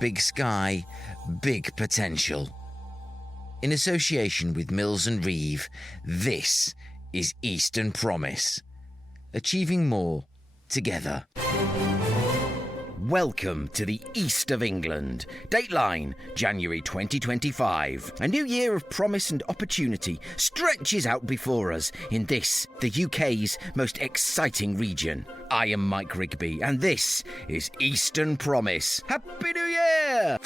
big sky, big potential. In association with Mills and Reeve, this is Eastern Promise. Achieving more together. Welcome to the East of England. Dateline, January 2025. A new year of promise and opportunity stretches out before us in this, the UK's most exciting region. I am Mike Rigby, and this is Eastern Promise. Happy New Year!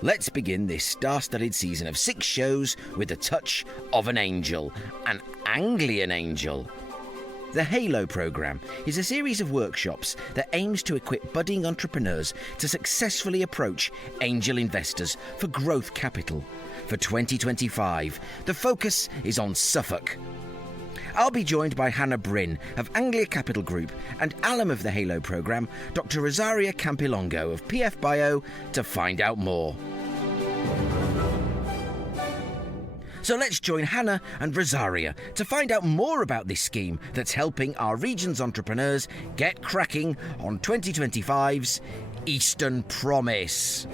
Let's begin this star-studded season of 6 shows with a touch of an angel, an Anglian angel. The Halo programme is a series of workshops that aims to equip budding entrepreneurs to successfully approach angel investors for growth capital. For 2025, the focus is on Suffolk. I'll be joined by Hannah Bryn of Anglia Capital Group and alum of the Halo programme, Dr. Rosaria Campilongo of PfBIO, to find out more. So let's join Hannah and Rosaria to find out more about this scheme that's helping our region's entrepreneurs get cracking on 2025's Eastern Promise.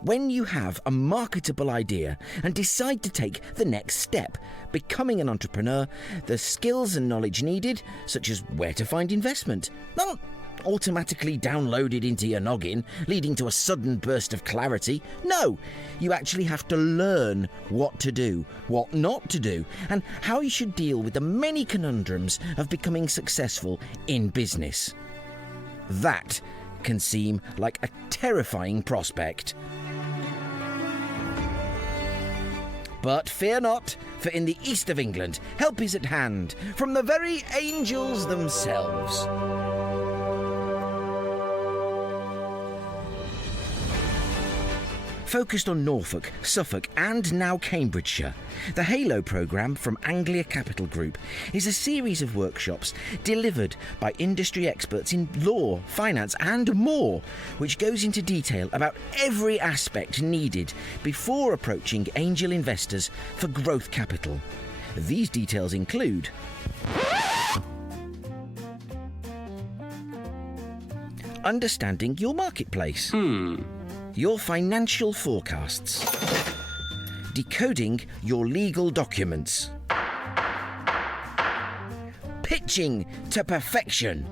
When you have a marketable idea and decide to take the next step, becoming an entrepreneur, the skills and knowledge needed, such as where to find investment, aren't automatically downloaded into your noggin, leading to a sudden burst of clarity. No, you actually have to learn what to do, what not to do, and how you should deal with the many conundrums of becoming successful in business. That can seem like a terrifying prospect. But fear not, for in the east of England, help is at hand from the very angels themselves. Focused on Norfolk, Suffolk and now Cambridgeshire, the Halo programme from Anglia Capital Group is a series of workshops delivered by industry experts in law, finance and more, which goes into detail about every aspect needed before approaching angel investors for growth capital. These details include understanding your marketplace, your financial forecasts, decoding your legal documents, pitching to perfection,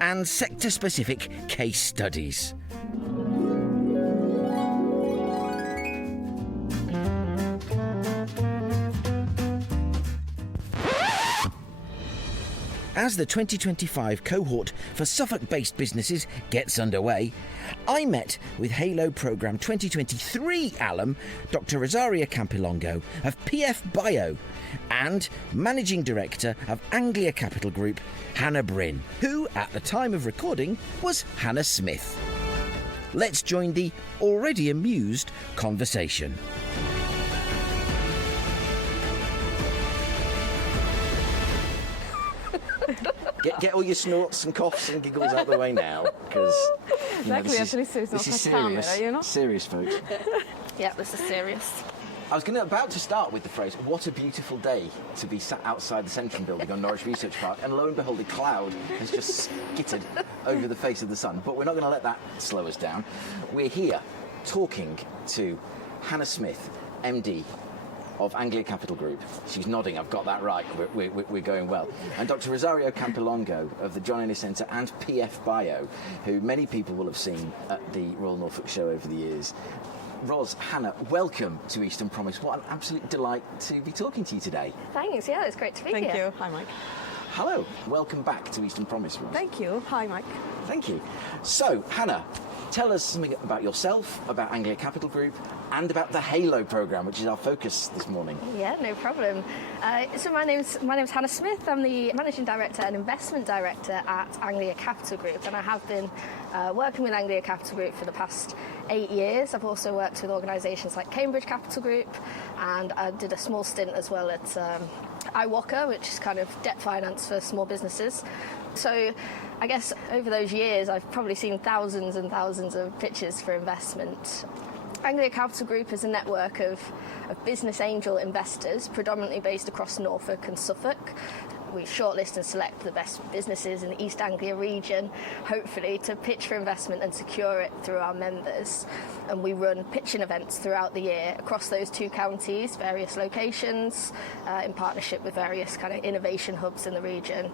and sector-specific case studies. As the 2025 cohort for Suffolk-based businesses gets underway, I met with Halo Programme 2023 alum Dr. Rosaria Campilongo of PfBIO and Managing Director of Anglia Capital Group, Hannah Bryn, who, at the time of recording, was Hannah Smith. Let's join the already amused conversation. Get all your snorts and coughs and giggles out the way now, because this is serious. Serious, folks. Yeah, this is serious. I was about to start with the phrase, what a beautiful day to be sat outside the Centrum building on Norwich Research Park, and lo and behold, a cloud has just skittered over the face of the sun. But we're not going to let that slow us down. We're here talking to Hannah Smith, MD of Anglia Capital Group. She's nodding, I've got that right, we're going well. And Dr. Rosario Campilongo of the John Innes Centre and PfBIO, who many people will have seen at the Royal Norfolk Show over the years. Ros, Hannah, welcome to Eastern Promise. What an absolute delight to be talking to you today. Thanks, yeah, it's great to be here. Thank you. Hi, Mike. Hello, welcome back to Eastern Promise, Ros. Thank you. Hi, Mike. Thank you. So, Hannah, tell us something about yourself, about Anglia Capital Group, and about the Halo programme, which is our focus this morning. Yeah, no problem. So my name's Hannah Smith. I'm the Managing Director and Investment Director at Anglia Capital Group, and I have been working with Anglia Capital Group for the past 8 years. I've also worked with organisations like Cambridge Capital Group, and I did a small stint as well at IWOCA, which is kind of debt finance for small businesses. So I guess over those years, I've probably seen thousands and thousands of pitches for investment. Anglia Capital Group is a network of business angel investors, predominantly based across Norfolk and Suffolk. We shortlist and select the best businesses in the East Anglia region, hopefully to pitch for investment and secure it through our members. And we run pitching events throughout the year across those two counties, various locations, in partnership with various kind of innovation hubs in the region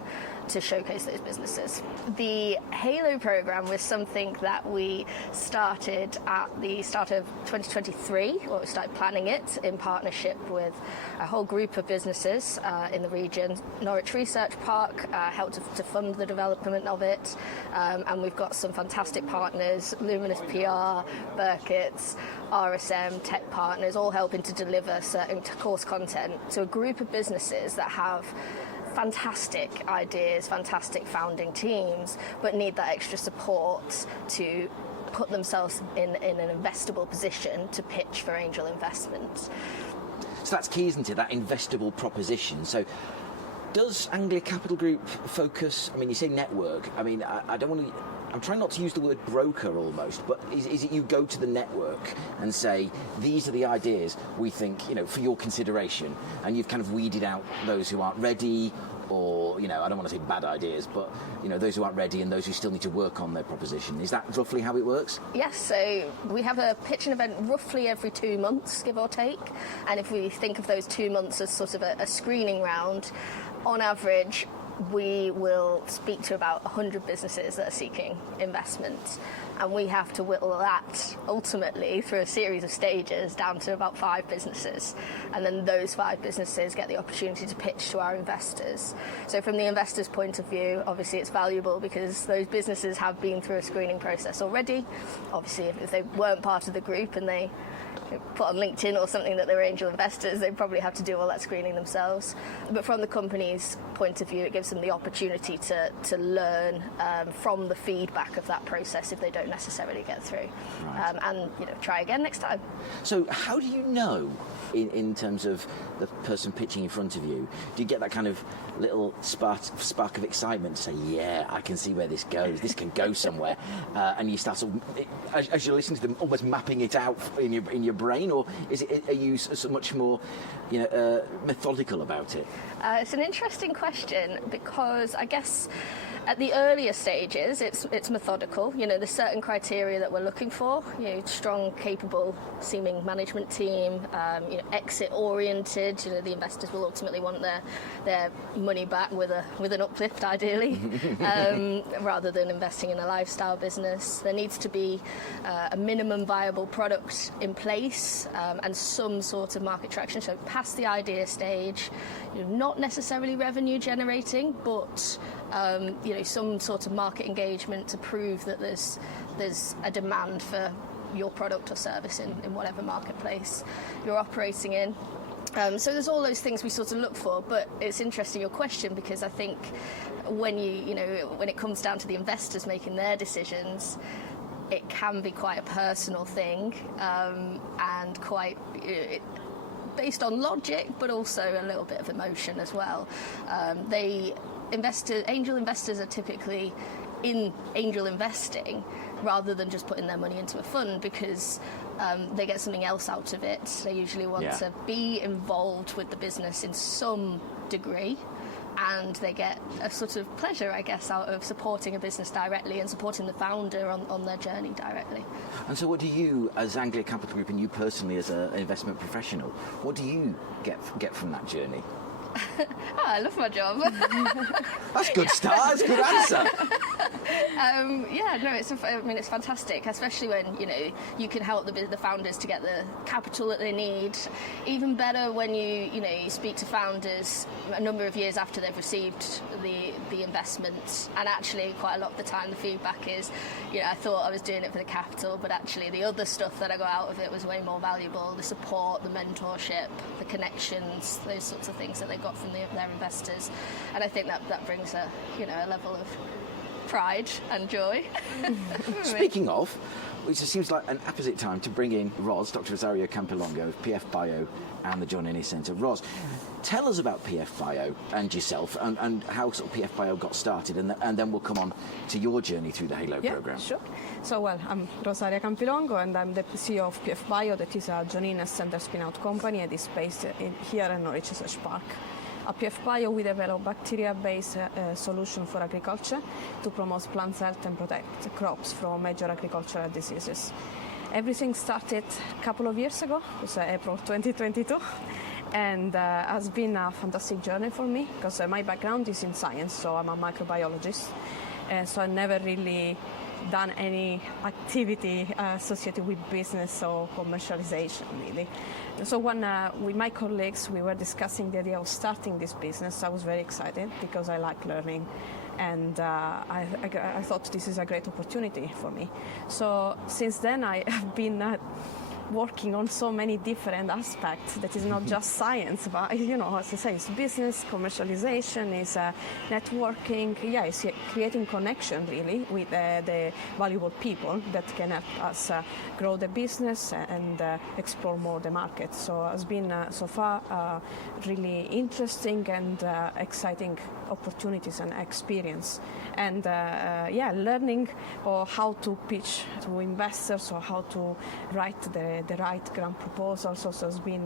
to showcase those businesses. The Halo program was something that we started at the start of 2023, or we started planning it in partnership with a whole group of businesses in the region. Norwich Research Park helped to fund the development of it, and we've got some fantastic partners, Luminous PR, Burkitt's, RSM, Tech Partners, all helping to deliver certain course content to a group of businesses that have fantastic ideas, fantastic founding teams, but need that extra support to put themselves in an investable position to pitch for angel investment. So that's key, isn't it? That investable proposition. So does Anglia Capital Group focus, I mean, you say network, I mean, I don't want to, I'm trying not to use the word broker almost, but is it you go to the network and say, these are the ideas we think, for your consideration, and you've kind of weeded out those who aren't ready, or, I don't want to say bad ideas, but, those who aren't ready and those who still need to work on their proposition. Is that roughly how it works? Yes, so we have a pitching event roughly every 2 months, give or take. And if we think of those 2 months as sort of a screening round, on average, we will speak to about 100 businesses that are seeking investment. And we have to whittle that ultimately through a series of stages down to about 5 businesses. And then those 5 businesses get the opportunity to pitch to our investors. So from the investor's point of view, obviously it's valuable because those businesses have been through a screening process already. Obviously, if they weren't part of the group and they put on LinkedIn or something that they're angel investors, they probably have to do all that screening themselves. But from the company's point of view, it gives them the opportunity to learn from the feedback of that process if they don't necessarily get through. Right. And try again next time. So how do you know, in terms of the person pitching in front of you, do you get that kind of little spark of excitement to say, yeah, I can see where this goes, this can go somewhere, and you start sort of, as you're listening to them, almost mapping it out in your brain, or are you so much more methodical about it? It's an interesting question because I guess at the earlier stages it's methodical. There's certain criteria that we're looking for. Strong, capable seeming management team, exit oriented. The investors will ultimately want their money back with an uplift, ideally, rather than investing in a lifestyle business. There needs to be a minimum viable product in place and some sort of market traction. So past the idea stage, not necessarily revenue generating, but some sort of market engagement to prove that there's a demand for your product or service in whatever marketplace you're operating in. So there's all those things we sort of look for, but it's interesting your question because I think when when it comes down to the investors making their decisions, it can be quite a personal thing and quite based on logic, but also a little bit of emotion as well. Angel investors are typically in angel investing rather than just putting their money into a fund because they get something else out of it. They usually want to be involved with the business in some degree, and they get a sort of pleasure, I guess, out of supporting a business directly and supporting the founder on their journey directly. And so what do you, as Anglia Capital Group, and you personally as an investment professional, what do you get from that journey? I love my job. That's a good start. That's a good answer. It's fantastic, especially when you can help the founders to get the capital that they need. Even better when you speak to founders a number of years after they've received the investment, and actually quite a lot of the time the feedback is, I thought I was doing it for the capital, but actually the other stuff that I got out of it was way more valuable. The support, the mentorship, the connections, those sorts of things that they got from their investors, and I think that brings a level of pride and joy. Speaking of, it seems like an apposite time to bring in Ros, Dr. Rosario Campilongo of PfBIO and the John Innes Centre. Ros, tell us about PfBIO and yourself and how sort of PfBIO got started, and then we'll come on to your journey through the HALO programme. Sure. So, I'm Rosaria Campilongo, and I'm the CEO of PfBIO, that is a John Innes Centre spin-out company, and is based here in Norwich Research Park. At PfBIO, we develop bacteria-based solution for agriculture to promote plant health and protect crops from major agricultural diseases. Everything started a couple of years ago, it was April 2022, and has been a fantastic journey for me because my background is in science, so I'm a microbiologist, so I never really done any activity associated with business or commercialization, really. So when with my colleagues we were discussing the idea of starting this business, I was very excited because I like learning, and I thought this is a great opportunity for me. So since then I have been working on so many different aspects that is not just science, but as I say, it's business, commercialization, it's networking, it's creating connection really with the valuable people that can help us grow the business and explore more the market. So it's been so far really interesting and exciting opportunities and experience, and learning how to pitch to investors or how to write the right grant proposals also has been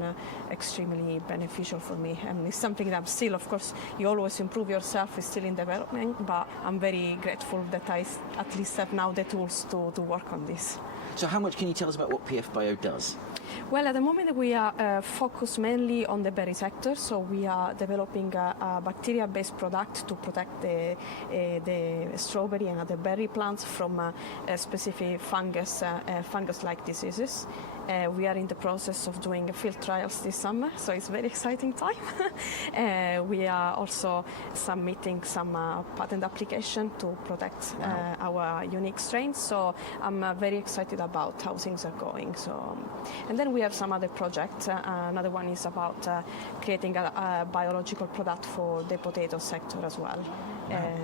extremely beneficial for me, and it's something that I'm still, of course, you always improve yourself, is still in development, but I'm very grateful that I at least have now the tools to work on this. So how much can you tell us about what PfBIO does? Well, at the moment we are focused mainly on the berry sector, so we are developing a bacteria-based product to protect the strawberry and other berry plants from specific fungus-like diseases. We are in the process of doing field trials this summer, so it's a very exciting time. We are also submitting some patent application to protect our unique strains, so I'm very excited about how things are going. So, and then we have some other projects. Another one is about creating a biological product for the potato sector as well.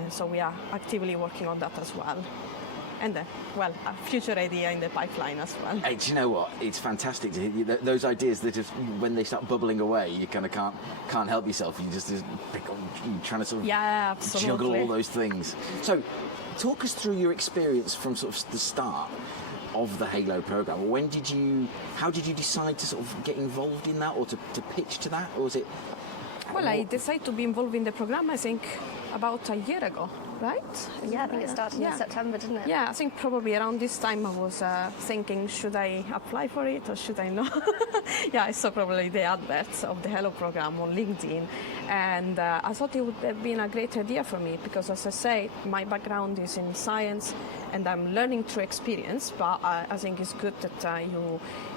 So we are actively working on that as well. And a future idea in the pipeline as well. Hey, do you know what? It's fantastic to hear those ideas that just, when they start bubbling away, you kind of can't help yourself. You just pick on, you're trying to sort of juggle all those things. So, talk us through your experience from sort of the start of the HALO programme. How did you decide to sort of get involved in that, or to pitch to that, or was it? Well, I decided to be involved in the programme, I think, about a year ago, right? Yeah, I think it started in September, didn't it? Yeah, I think probably around this time I was thinking, should I apply for it or should I not? Yeah, I saw probably the adverts of the HALO programme on LinkedIn, and I thought it would have been a great idea for me because, as I say, my background is in science and I'm learning through experience, but I think it's good that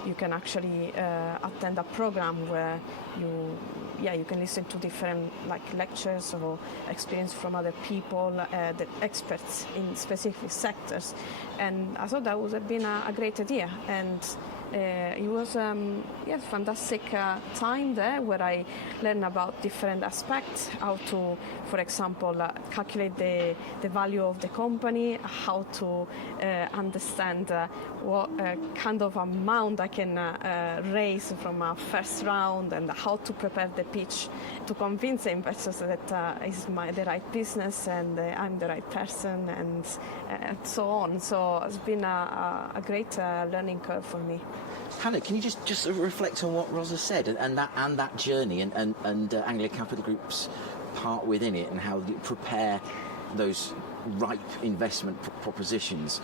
you can actually attend a programme where you can listen to different lectures or experience from other people, the experts in specific sectors, and I thought that would have been a great idea. And it was a fantastic time there where I learned about different aspects, how to, for example, calculate the value of the company, how to understand what kind of amount I can raise from a first round, and how to prepare the pitch to convince the investors that it's the right business and I'm the right person, and so on. So it's been a great learning curve for me. Hannah, can you just reflect on what Rosa said and that journey and Anglia Capital Group's part within it, and how you prepare those ripe investment propositions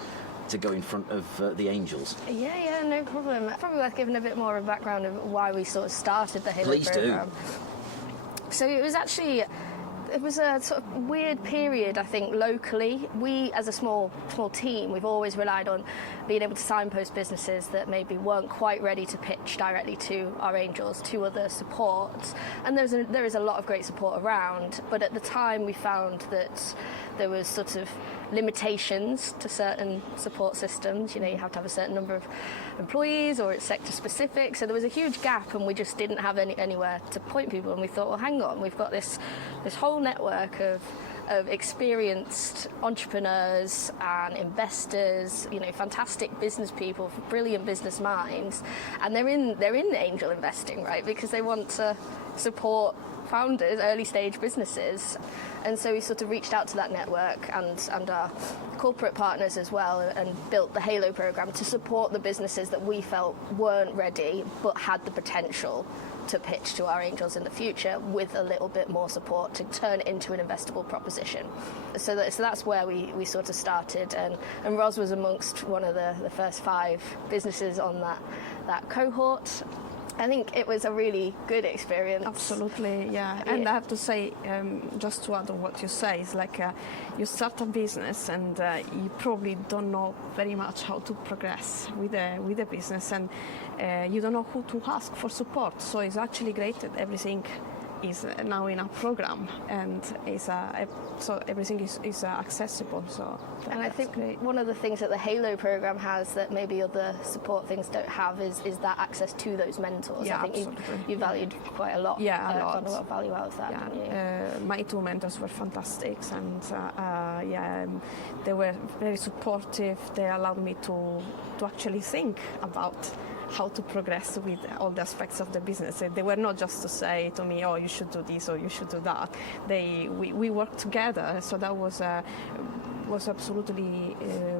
to go in front of the angels? Yeah, no problem. Probably worth giving a bit more of a background of why we sort of started the HALO programme. So it was a sort of weird period, I think, locally. We, as a small team, we've always relied on being able to signpost businesses that maybe weren't quite ready to pitch directly to our angels, to other supports. And there is a lot of great support around, but at the time we found that there was sort of limitations to certain support systems. You have to have a certain number of employees, or it's sector specific. So there was a huge gap, and we just didn't have anywhere to point people. And we thought, well, hang on, we've got this whole network of of experienced entrepreneurs and investors, fantastic business people, brilliant business minds, and they're in angel investing, right? Because they want to support founders, early stage businesses. And so we sort of reached out to that network and our corporate partners as well, and built the Halo program to support the businesses that we felt weren't ready but had the potential to pitch to our angels in the future with a little bit more support to turn it into an investable proposition. So that's where we sort of started, and Ros was amongst one of the first 5 businesses on that cohort. I think it was a really good experience. Absolutely, yeah. And I have to say, just to add on what you say, it's like you start a business and you probably don't know very much how to progress with the business, and you don't know who to ask for support. So it's actually great that everything is now in our program, and so everything is accessible. So and I think great. One of the things that the Halo program has that maybe other support things don't have is that access to those mentors. Yeah, I think absolutely. you valued quite a lot. Yeah, a lot. Found a lot of value out of that. Yeah. Didn't you? My 2 mentors were fantastic, and they were very supportive. They allowed me to actually think about how to progress with all the aspects of the business. They were not just to say to me, oh, you should do this or you should do that. We worked together, so that was absolutely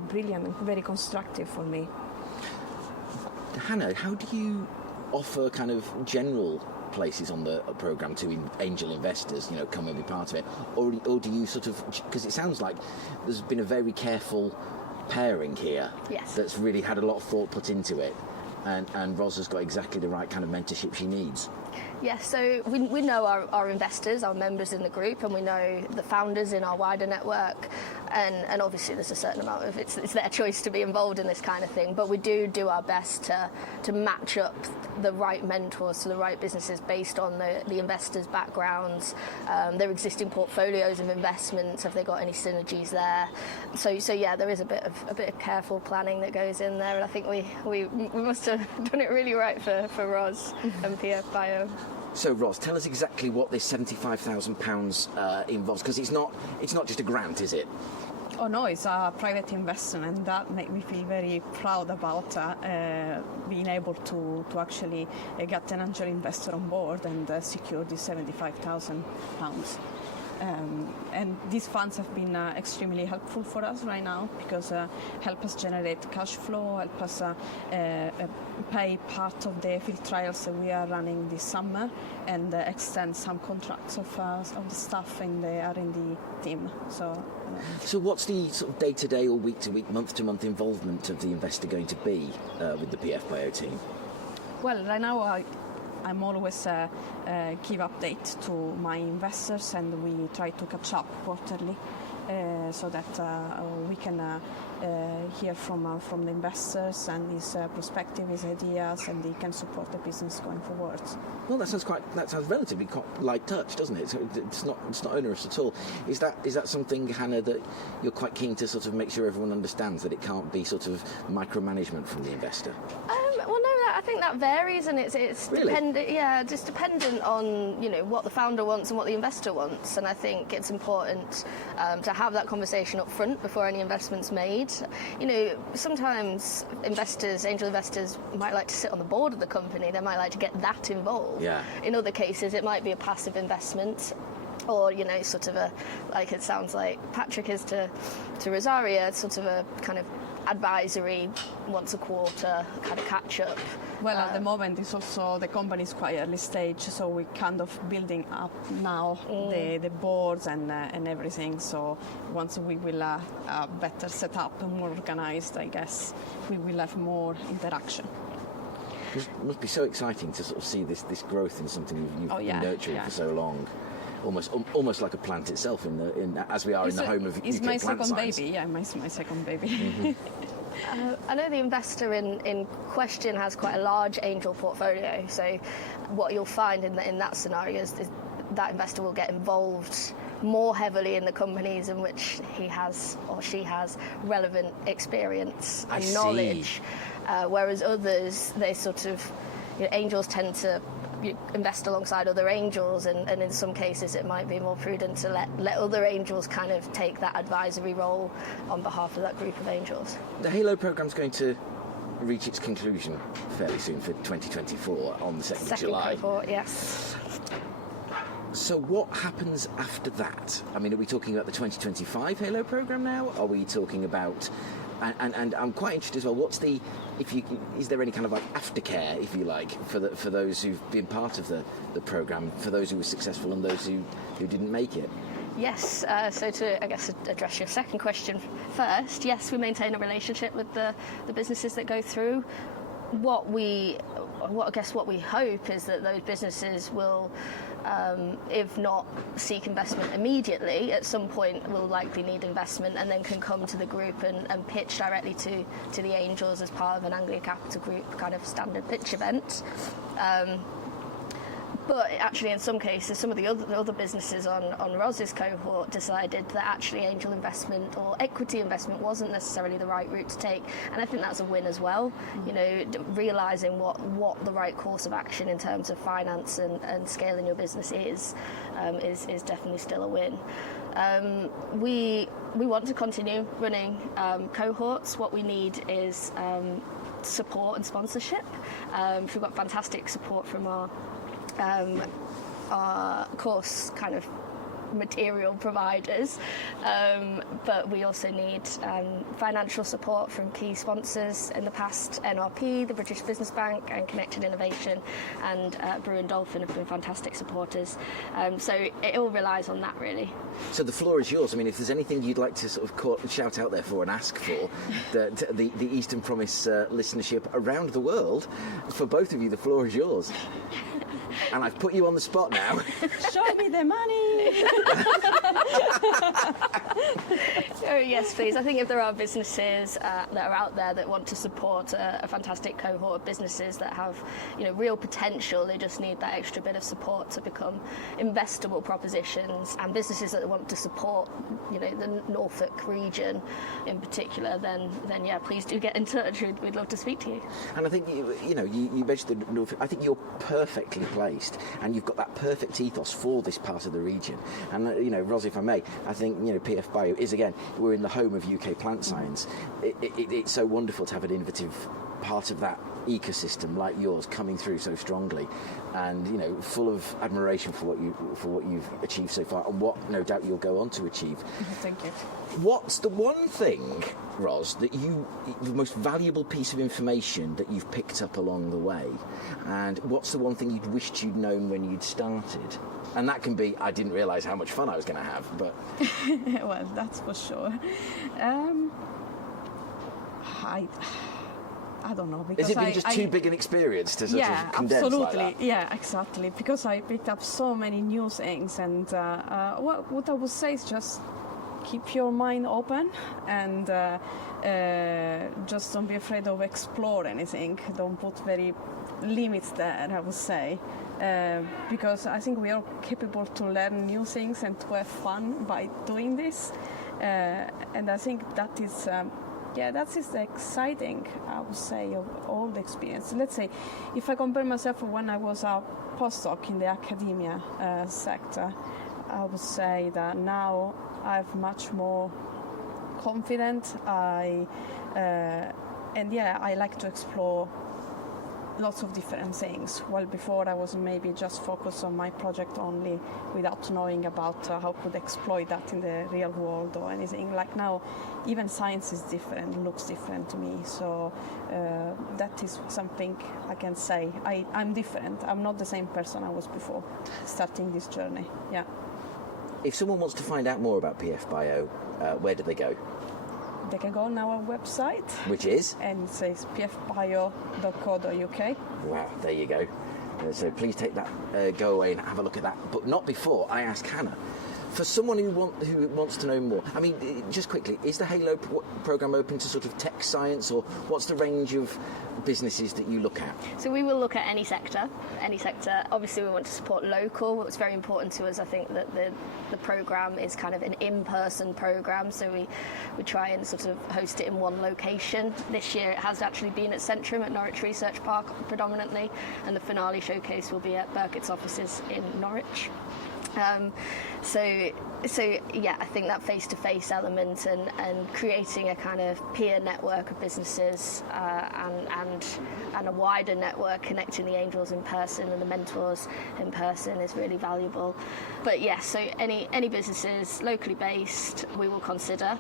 brilliant and very constructive for me. Hannah, how do you offer kind of general places on the program to angel investors, come and be part of it, or do you sort of, because it sounds like there's been a very careful pairing here. Yes. That's really had a lot of thought put into it. And Ros has got exactly the right kind of mentorship she needs. Yes, so we know our investors, our members in the group, and we know the founders in our wider network. And obviously there's a certain amount of it's their choice to be involved in this kind of thing, but we do our best to match up the right mentors to the right businesses based on the investors' backgrounds, their existing portfolios of investments, have they got any synergies there. So yeah, there is a bit of careful planning that goes in there, and I think we must have done it really right for Ros and PfBIO. So Ros, tell us exactly what this £75,000 involves, because it's not just a grant, is it? Oh no, it's a private investment, and that made me feel very proud about being able to actually get an angel investor on board and secure this £75,000. And these funds have been extremely helpful for us right now, because help us generate cash flow, help us pay part of the field trials that we are running this summer, and extend some contracts of the staff in the R&D team. So what's the sort of day-to-day or week-to-week, month-to-month involvement of the investor going to be with the PfBIO team? Well, right now I'm always give update to my investors, and we try to catch up quarterly so that we can hear from the investors and his perspective, his ideas, and they can support the business going forward. Well, that sounds relatively light touch, doesn't it? So it's not onerous at all. Is that something, Hannah, that you're quite keen to sort of make sure everyone understands, that it can't be sort of micromanagement from the investor? Well, no, I think that varies, and it's really? dependent. Yeah, just dependent on what the founder wants and what the investor wants. And I think it's important to have that conversation up front before any investment's made. Sometimes angel investors might like to sit on the board of the company. They might like to get that involved. Yeah. In other cases, it might be a passive investment. Or, sort of like it sounds like Patrick is to Rosaria, sort of a kind of advisory, once a quarter kind of catch up. Well, at the moment, it's also the company is quite early stage, so we're kind of building up now the boards and everything. So once we will better set up and more organized, I guess we will have more interaction. It must be so exciting to sort of see this growth in something you've been nurturing for so long. Almost like a plant itself, as we are in the home of UK plant science. It's my second baby. Yeah, my second baby. Mm-hmm. I know the investor in question has quite a large angel portfolio. So what you'll find in that scenario is that investor will get involved more heavily in the companies in which he has or she has relevant experience and knowledge. Whereas others, they sort of, angels tend to you invest alongside other angels, and in some cases it might be more prudent to let other angels kind of take that advisory role on behalf of that group of angels. The Halo program's going to reach its conclusion fairly soon for 2024 on the 2nd of Second July. cohort, yes. So what happens after that? I mean, are we talking about the 2025 Halo program now? Are we talking about... And I'm quite interested as well, is there any kind of like aftercare, if you like, for those who've been part of the program, for those who were successful and those who didn't make it? Yes, so to, I guess, address your second question first, yes, we maintain a relationship with the businesses that go through. What we hope is that those businesses will, if not seek investment immediately, at some point will likely need investment and then can come to the group and pitch directly to the angels as part of an Anglia Capital Group kind of standard pitch event. But actually, in some cases, some of the other businesses on Ros's cohort decided that actually angel investment or equity investment wasn't necessarily the right route to take, and I think that's a win as well. You know, realising what the right course of action in terms of finance and scaling your business is definitely still a win. We want to continue running cohorts. What we need is support and sponsorship. We've got fantastic support from our course kind of material providers, but we also need financial support from key sponsors in the past. NRP, the British Business Bank, and Connected Innovation, and Brew and Dolphin have been fantastic supporters. So it all relies on that, really. So the floor is yours. I mean, if there's anything you'd like to sort of shout out there for and ask for, the Eastern Promise listenership around the world, for both of you, the floor is yours. And I've put you on the spot now. Show me the money! Oh, yes, please. I think if there are businesses that are out there that want to support a fantastic cohort of businesses that have, real potential, they just need that extra bit of support to become investable propositions, and businesses that want to support, the Norfolk region in particular, then yeah, please do get in touch. We'd love to speak to you. And I think you mentioned the Norfolk. I think you're perfectly placed, and you've got that perfect ethos for this part of the region. And Ros, if I may, I think PfBIO is, again, we're in the home of UK plant science. It's so wonderful to have an innovative part of that ecosystem like yours coming through so strongly, and full of admiration for what you've achieved so far, and what no doubt you'll go on to achieve. Thank you. What's the one thing, Ros, the most valuable piece of information that you've picked up along the way, and what's the one thing you'd wished you'd known when you'd started? And that can be, I didn't realise how much fun I was going to have, but... Well, that's for sure. I don't know, because has it been just too big an experience to sort of condense absolutely. like that? Yeah, exactly. Because I picked up so many new things, and what I would say is just keep your mind open, and just don't be afraid of explore anything. Don't put very limits there, I would say. Because I think we are capable to learn new things and to have fun by doing this, and I think that is that is the exciting, I would say, of all the experience. Let's say, if I compare myself when I was a postdoc in the academia sector, I would say that now I'm much more confident. I like to explore lots of different things. Well, before I was maybe just focused on my project only, without knowing about how could exploit that in the real world or anything. Like now, even science is different, looks different to me. So that is something I can say. I'm different. I'm not the same person I was before starting this journey. Yeah. If someone wants to find out more about PfBIO, where do they go? They can go on our website. Which is? And it says pfbio.co.uk. Wow, there you go. So please take that, go away and have a look at that. But not before I ask Hannah. For someone who wants to know more, I mean, just quickly, is the Halo programme open to sort of tech science, or what's the range of businesses that you look at? So we will look at any sector. Obviously, we want to support local. What's very important to us, I think, that the programme is kind of an in-person programme, so we try and sort of host it in one location. This year it has actually been at Centrum at Norwich Research Park predominantly, and the finale showcase will be at Burkitt's offices in Norwich. So yeah, I think that face-to-face element and creating a kind of peer network of businesses and a wider network connecting the angels in person and the mentors in person is really valuable. But yes, so any businesses locally based, we will consider.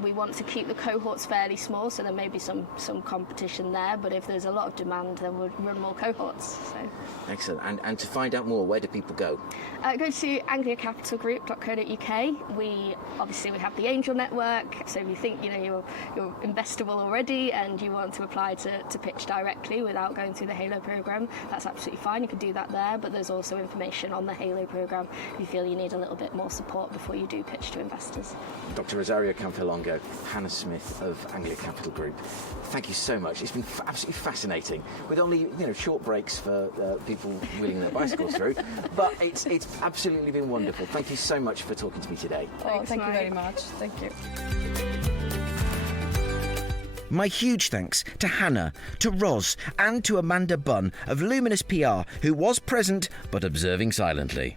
We want to keep the cohorts fairly small, so there may be some competition there, but if there's a lot of demand, then we'll run more cohorts. So. Excellent. And to find out more, where do people go? Go to angliacapitalgroup.co.uk. We have the Angel Network, so if you think you're investable already and you want to apply to pitch directly without going through the Halo programme, that's absolutely fine. You can do that there, but there's also information on the Halo programme if you feel you need a little bit more support before you do pitch to investors. Dr. Rosario Campilongo, Hannah Smith of Anglia Capital Group, thank you so much. It's been absolutely fascinating, with only short breaks for people wheeling their bicycles through, but it's absolutely been wonderful. Thank you so much for talking to me today. Thank you very much. Thank you. My huge thanks to Hannah, to Ros and to Amanda Bunn of Luminous PR, who was present but observing silently.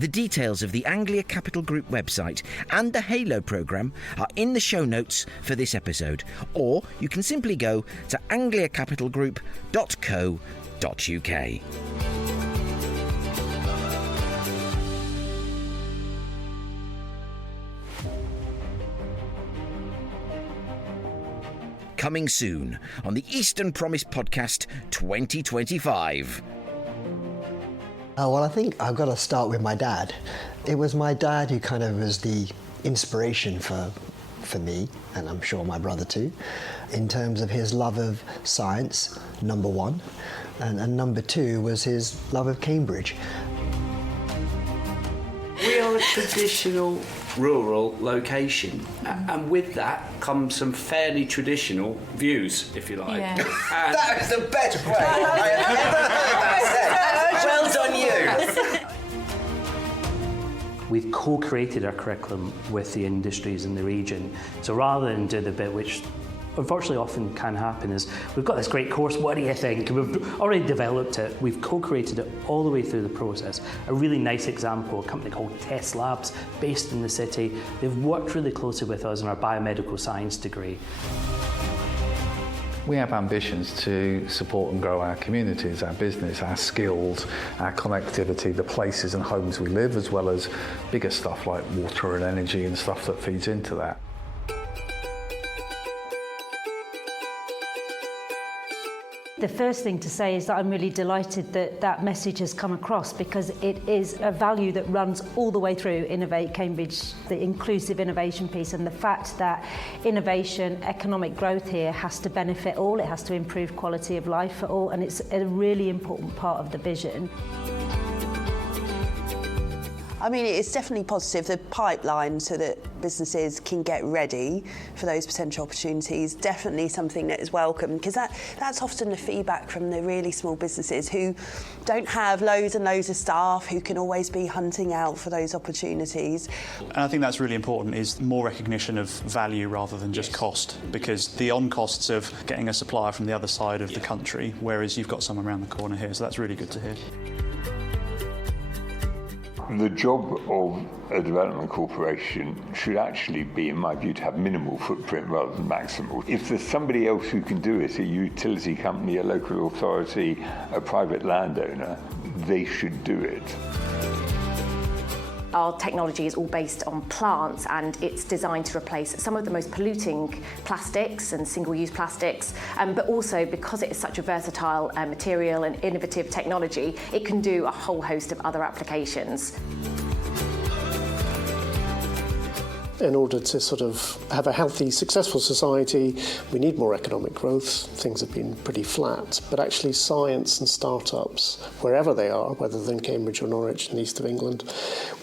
The details of the Anglia Capital Group website and the Halo programme are in the show notes for this episode, or you can simply go to angliacapitalgroup.co.uk. Coming soon on the Eastern Promise Podcast 2025. Well, I think I've got to start with my dad. It was my dad who kind of was the inspiration for me, and I'm sure my brother too, in terms of his love of science, number one, and number two was his love of Cambridge. We are a traditional rural location, and with that comes some fairly traditional views, if you like. Yeah. That is the best way I have ever heard that said. Well done, you. We've co-created our curriculum with the industries in the region. So rather than do the bit which unfortunately often can happen is we've got this great course, what do you think? And we've already developed it, we've co-created it all the way through the process. A really nice example, a company called Test Labs, based in the city. They've worked really closely with us on our biomedical science degree. We have ambitions to support and grow our communities, our business, our skills, our connectivity, the places and homes we live, as well as bigger stuff like water and energy and stuff that feeds into that. The first thing to say is that I'm really delighted that that message has come across, because it is a value that runs all the way through Innovate Cambridge, the inclusive innovation piece, and the fact that innovation, economic growth here has to benefit all, it has to improve quality of life for all, and it's a really important part of the vision. I mean, it's definitely positive, the pipeline so that businesses can get ready for those potential opportunities, definitely something that is welcome, because that's often the feedback from the really small businesses who don't have loads and loads of staff, who can always be hunting out for those opportunities. And I think that's really important, is more recognition of value rather than just cost, because the on-costs of getting a supplier from the other side of the country, whereas you've got someone around the corner here, so that's really good to hear. The job of a development corporation should actually be, in my view, to have minimal footprint rather than maximal. If there's somebody else who can do it, a utility company, a local authority, a private landowner, they should do it. Our technology is all based on plants, and it's designed to replace some of the most polluting plastics and single-use plastics, but also because it is such a versatile material and innovative technology, it can do a whole host of other applications. In order to sort of have a healthy, successful society, we need more economic growth. Things have been pretty flat, but actually science and startups, wherever they are, whether they're in Cambridge or Norwich in the east of England,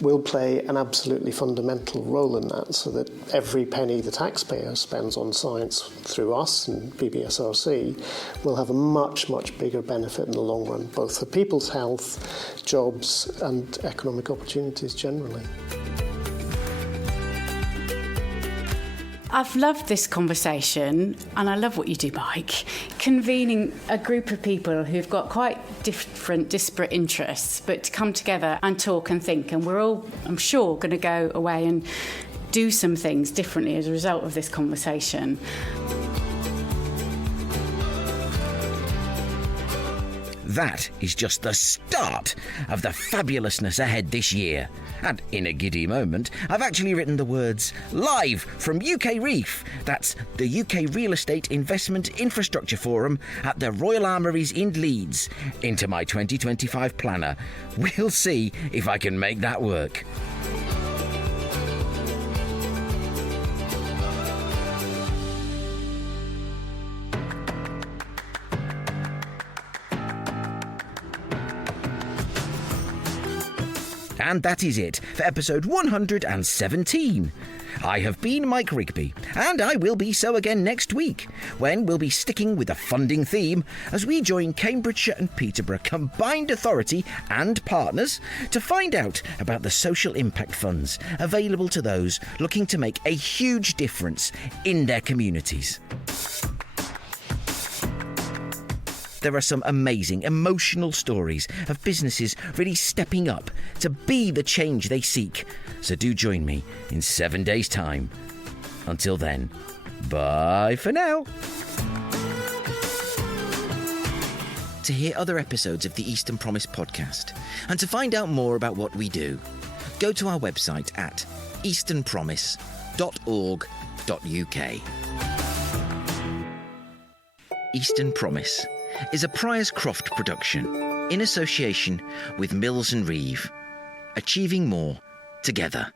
will play an absolutely fundamental role in that, so that every penny the taxpayer spends on science through us and BBSRC will have a much, much bigger benefit in the long run, both for people's health, jobs and economic opportunities generally. I've loved this conversation, and I love what you do, Mike, convening a group of people who've got quite different, disparate interests, but to come together and talk and think, and we're all, I'm sure, going to go away and do some things differently as a result of this conversation. That is just the start of the fabulousness ahead this year. And in a giddy moment, I've actually written the words live from UK Reef. That's the UK Real Estate Investment Infrastructure Forum at the Royal Armouries in Leeds into my 2025 planner. We'll see if I can make that work. And that is it for episode 117. I have been Mike Rigby, and I will be so again next week, when we'll be sticking with the funding theme as we join Cambridgeshire and Peterborough Combined Authority and partners to find out about the social impact funds available to those looking to make a huge difference in their communities. There are some amazing, emotional stories of businesses really stepping up to be the change they seek. So do join me in 7 days' time. Until then, bye for now. To hear other episodes of the Eastern Promise podcast and to find out more about what we do, go to our website at easternpromise.org.uk. Eastern Promise is a Priors-Croft production in association with Mills & Reeve, achieving more together.